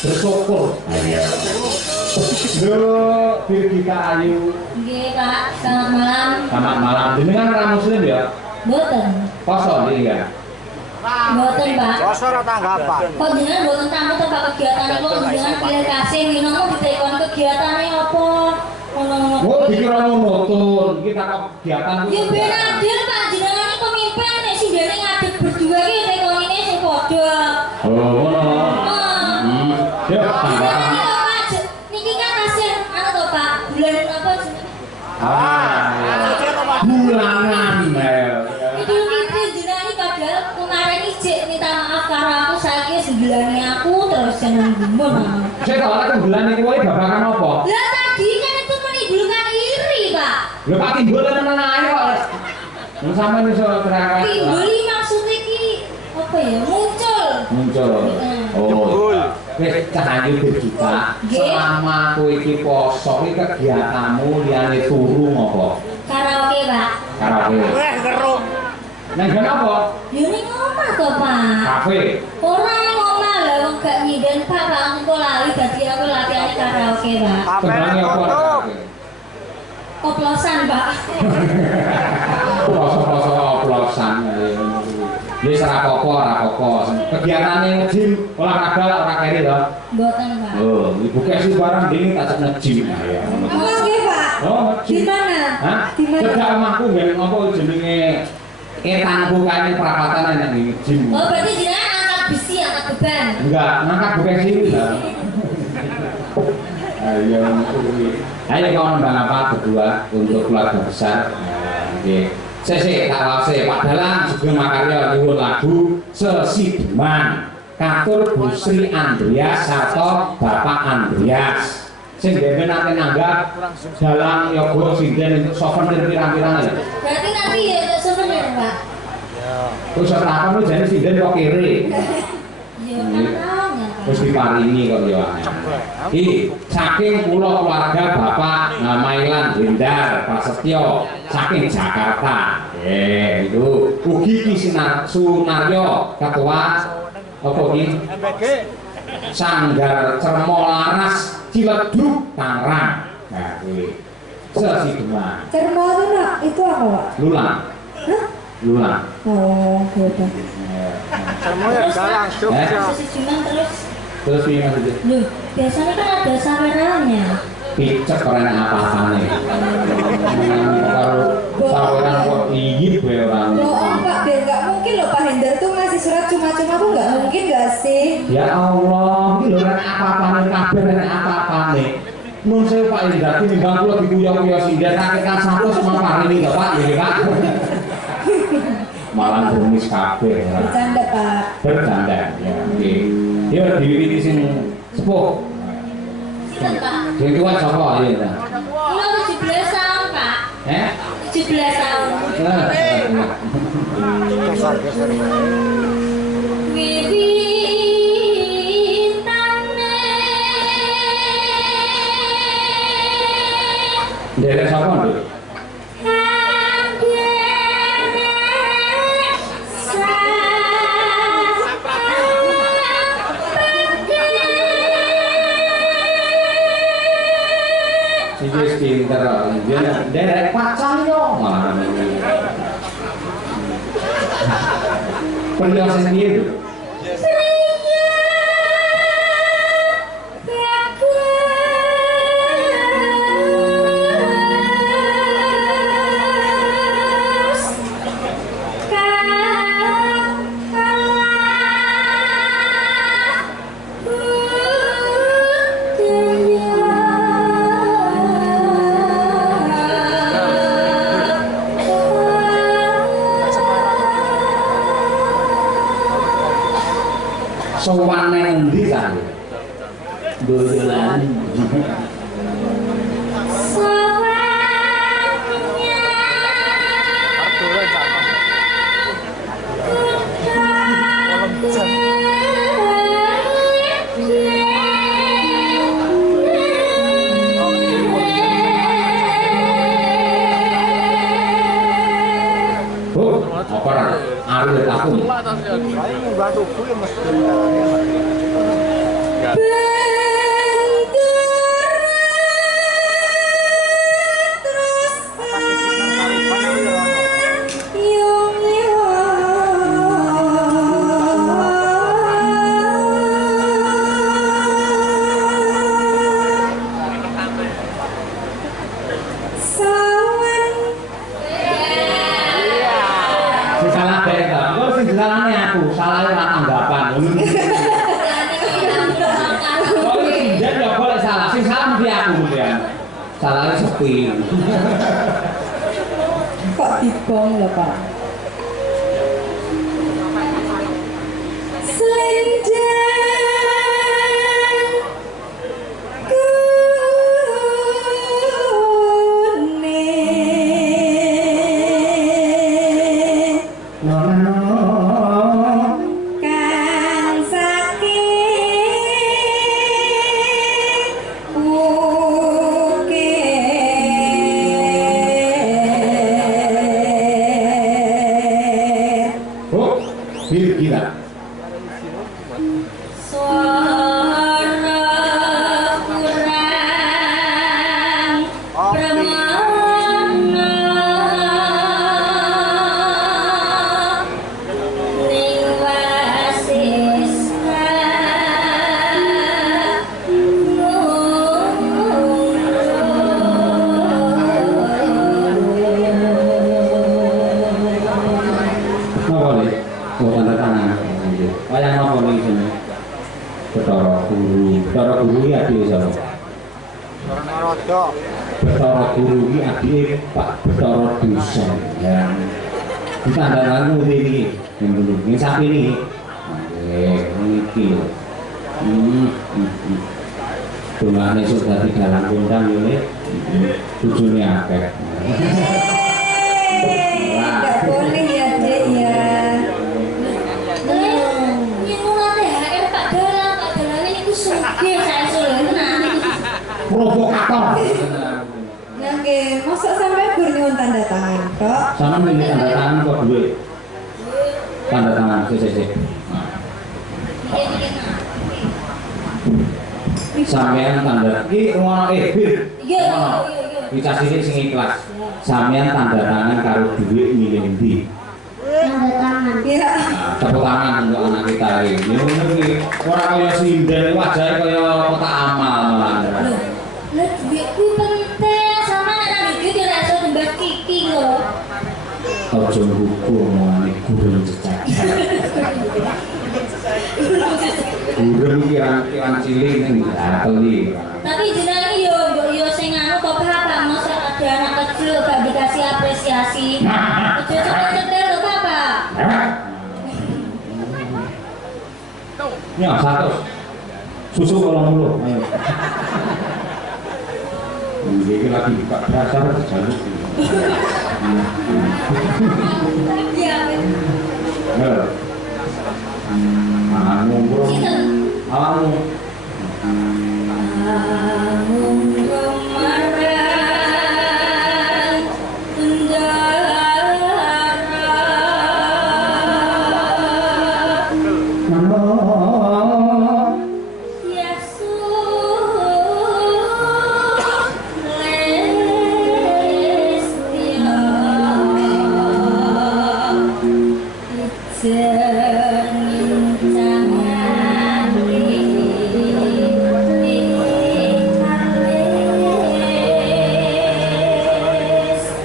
Bersyukur. Ayo. Lho, Birgita Ayu. Nggih Kak, selamat malam. Selamat malam. Jenengan orang muslim ya? Mboten. Poso iki ya. Mboten Pak. Poso ora tanggapan. Kok jenengan mboten tamu tempat kegiatan iku jenengan pilih kasih minum ditekon kegiatane apa? Ngono-ngono. Oh, dikira nonton. Iki tak kegiatan. Ya ben adil Pak, jenengan iki pemimpin nek sindene ngadeg berdua iki tekone sing padha. Oh, ngono. Ya, tanggapan. Niki kan hasil anu to Pak, bulan apa jenenge? Bulanan, Mel. Idul Fitri jenengan iki padahal kemarin ijek minta maaf karo aku saiki sebelane aku terus jeneng gumun. Saya tahu bulan iki wae babakan apa? Lah tadi kan itu menimbulkan iri, Pak. Lho Pak Timbul tenan ae kok. Mun sampeyan iso teriak. Timbul maksudnya ki apa ya? Muncul. Oh. Wis cahayu berjuta. Selama kowe iki poso iki kegiatanmu liyane turu ngopo? Karaoke, Pak. Karaoke. Weh, gerung. Nang gene apa? Yo ning omah to, Pak. Kafe. Ora ning omah lho wong gak nyinden Pak, Pak engko lali dadi aku latihan karaoke, Pak. Sebenarnya apa? Karaoke? Oplosan, Pak. Poso-poso oplosan. Ya rapopo. Kegiatane nge-gym, olahraga ora kene to? Mboten, Pak. Oh, ibu kesi barang dene tak nge-gym ya. Emang nggih, Pak? Oh, Di mana? hah? Di mana? Cedak omahku ben apa jenenge etangku kae perapatan nang gym. Oh, berarti jenengan angkat besi, angkat beban. Enggak, ngangkat bukan sini lah. Ayo, ayo kawan balapan berdua untuk keluarga besar. Oke, saya tak lase Pak Dalang juga makarya nyuwun lagu Sesideman katur Bu Sri Andreas atau Bapak Andreas. Sing dhewe nate nanggap Dalang yoga sinden untuk souvenir pirang-pirang ya. Berarti nanti ya untuk souvenir, Pak. Terus apa lu jadi sinden kok kiri? Ya kan tahu ya, Pak. Terus diparingi kok ya. Iki saking kula keluarga Bapak Mailan Hendar Prasetyo saking Jakarta. Itu ugi Ki Sunaryo ketua apa iki? Sanggar Cermo Laras Ciledug Tangerang. Nah, kuwi. Sesideman. Cermo itu apa, Pak? Lulang. Hah? Lulang. Oh, gitu. Semuanya Dalang Jogja. Sesideman terus. Terus piye maksudnya? Loh, biasanya kan ada sawerannya. Picek orang apa-apane. Kalau saweran kok iyip wae orang. Loh, Pak, biar nggak mungkin loh Pak Hendar tuh ngasih surat cuma-cuma tuh nggak mungkin nggak sih? Ya Allah, iki lho rek apa-apane kabeh rek apa-apane. Nun saya Pak Hendar iki nimbang kula dikuyo-kuyo sinden rakyat 100 mampar ini lho Pak, nggih Pak. Malah rumis kabeh. Bercanda, Pak. Bercanda ya. Nggih. Ya diwiwiti sing sepuh. Sinten, Pak? Sing tuwa sapa ya ta? Kula 17 tahun, Pak. 17 tahun. Geser. Derek sapa Nduk? Wis pinter derek pacar yo malah. Perlu sendiri. Sowan nang endi kan? Dolan. Oh, apa ari aku? Ayo bantu kuwi mesti. Salah deh, kok sing disalahne aku, salah ora tanggapan. Kok iki ndak ya boleh salah, sing salah mesti aku kemudian. Salahnya sepi. Kok dibong lho, Pak? Selendang kuning Bir gila. Suara kurang permana ning wasista Apa nih? Oh, tanda tangan. Wayang apa nih sini? Betara Guru ya adik sama. Karena rodo. Betara Guru ini adik Pak Betara Dusun. Ya. Ini tanda tangan ini yang dulu. Ini sapi ini. Ini. Tulangnya sudah di dalam kundang ini. Tujuannya akeh. Nggak boleh ya dek ya. Provokator. Nggih, masa sampai nyuwun tanda tangan kok. Sama ini tanda tangan kok duit. Tanda tangan sih. Sampean tanda iki ngono Bir. Iya. Dikasih sing ikhlas. Sampean tanda tangan karo duit milih ndi? Tanda tangan. Iya. Tepuk tangan untuk anak kita ini. Ini orang kaya sinden wajahnya kaya kotak amal malah. Lah duitku penting sama anak duit ya iso nembak kiki lho. Ojo hukum ngene gurun cecak. Gurun kiran cilik ning ateli. Tapi jenenge yo sing anu kok Bapak masa ada anak kecil gak dikasih apresiasi. Ojo cekel lho Bapak. Ya, 100. Susu kalau mulu. Ayo. Ini lagi buka dasar jaluk. Iya. Ya. Ngobrol. Anu.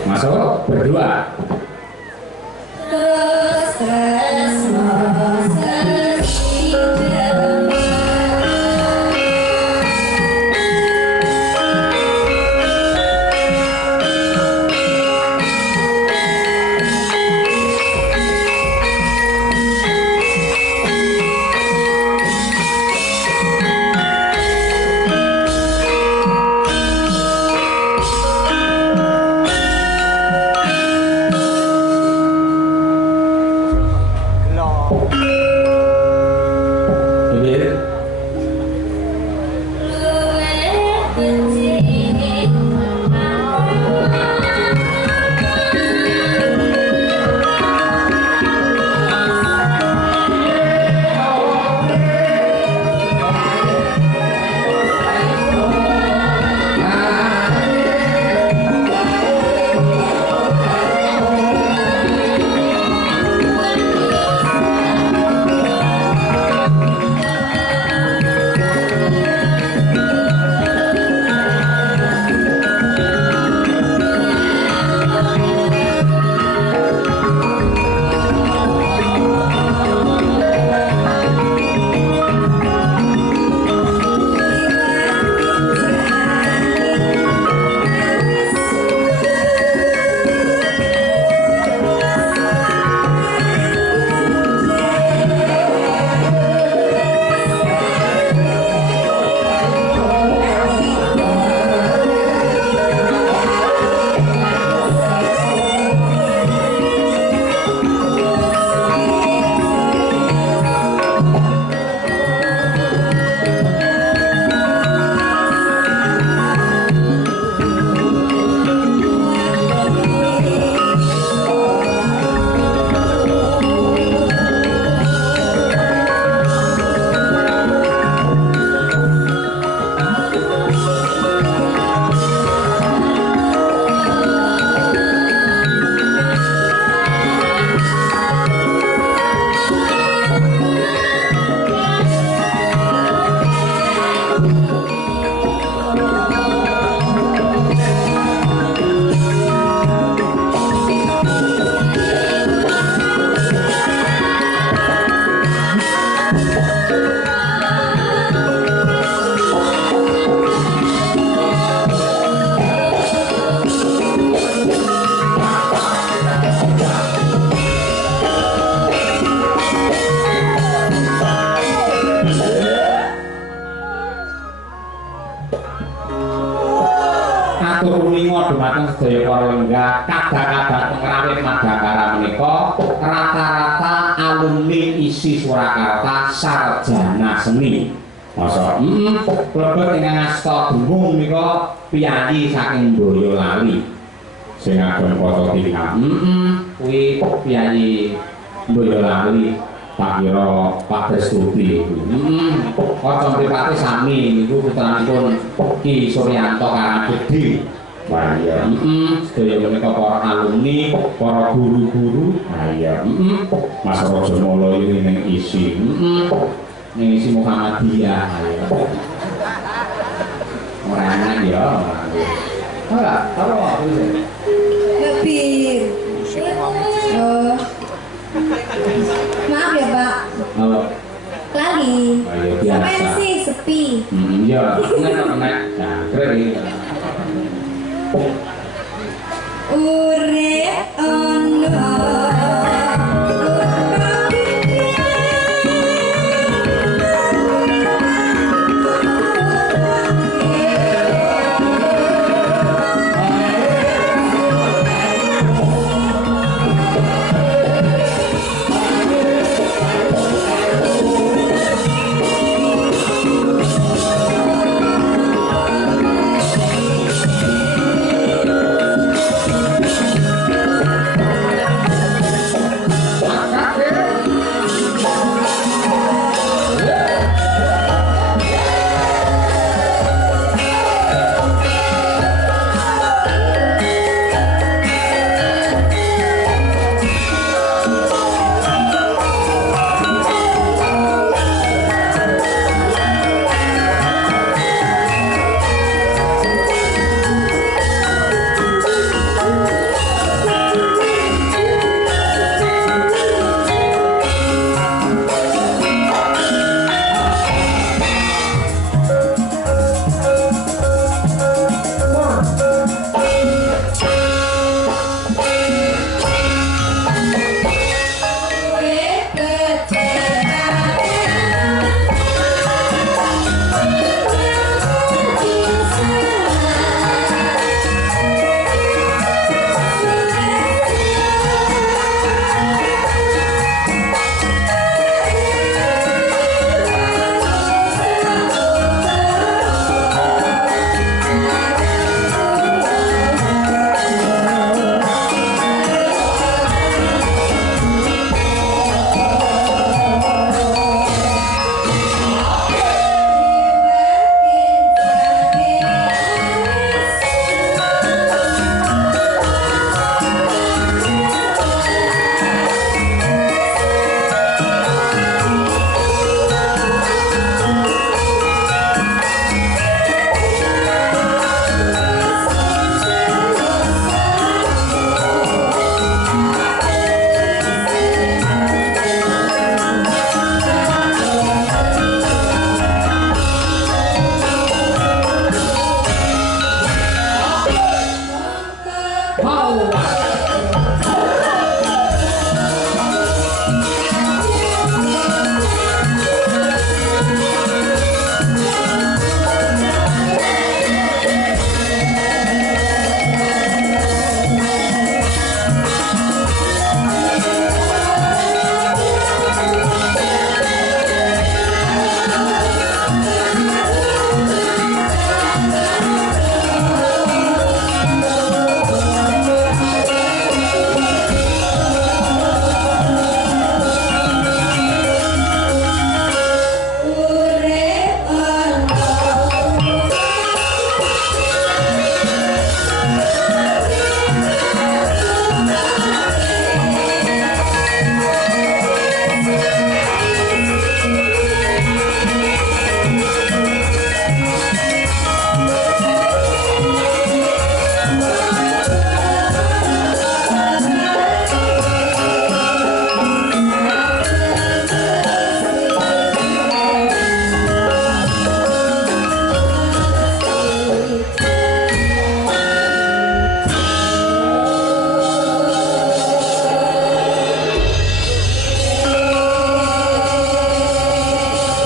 Masuk berdua. sedaya para lenggah kadang-kadang pengrawit Madakara menika rata-rata alumni isi Surakarta sarjana seni. Masa klebet ingkang asta Gumung menika piyayi saking Boyolali. Sing ageng kota tingkah. Kuwi piyayi Boyolali. Tak kira Pak Destuti. Kaca mripate sami niku putranipun Ki Suryanto Karanggede. Wah iya. Sedaya menika para alumni, para guru-guru. Ah iya. Mas Raja Mala iki ning isi. Ning isi Muhammadiyah. Ora enak ya. Ora, apa iki? Lebih. Oh. Maaf ya Pak. Halo. Lagi. Ayo biasa. Sampai sih sepi. Iya, enak. Nah, keren. Urip ono.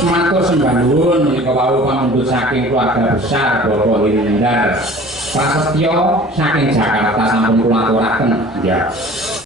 Matur sembah nuwun menika wau pamundhut saking keluarga besar Bapak Hindar Prasetyo saking Jakarta sampun kula aturaken. Ya.